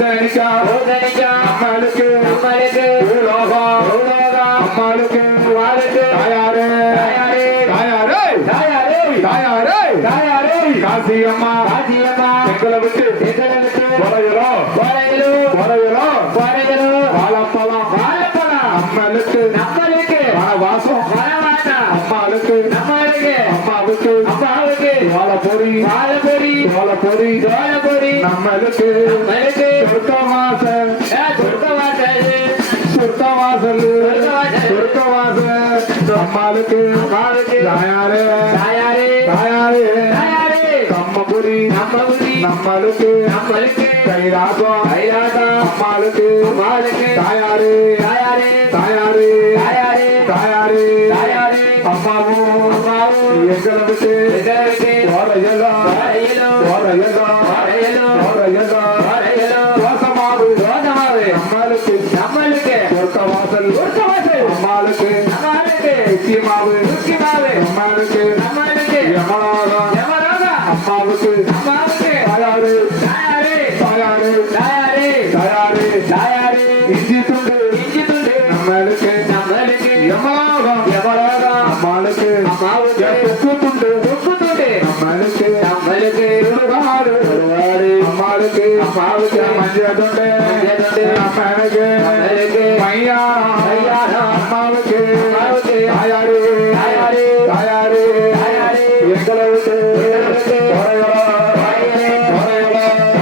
நம்மளுக்கு பூலோகம் அம்மாளுக்கு தாயாரே காசி அம்மா எங்களை விட்டு குறையிலும் வாழப்பழம் நம்மளுக்கு வாசம் அம்மாவுக்கு வாழப்பொறி நம்மளுக்கு சொர்க்கவாசல் அம்மாளுக்கு தாயாரே கம்மபுரி நம்மளுக்கு கைலாசம் அம்மாளுக்கு தாயாரே அம்மாவும் எங்களை விட்டு நம்மளுக்கு சொர்க்கவாசல் அம்மாளுக்கு முக்கியமாவு நம்மளுக்கு யமலோகம் அம்மாவுக்கு தாயாரே இஞ்சி துண்டு நம்மளுக்கு யமலோகம் அம்மாளுக்கு தொக்கு துண்டு நம்மளுக்கு சுடுகாடு அம்மாளுக்கு மஞ்சள் துண்டு நம்மளுக்கு மையானம்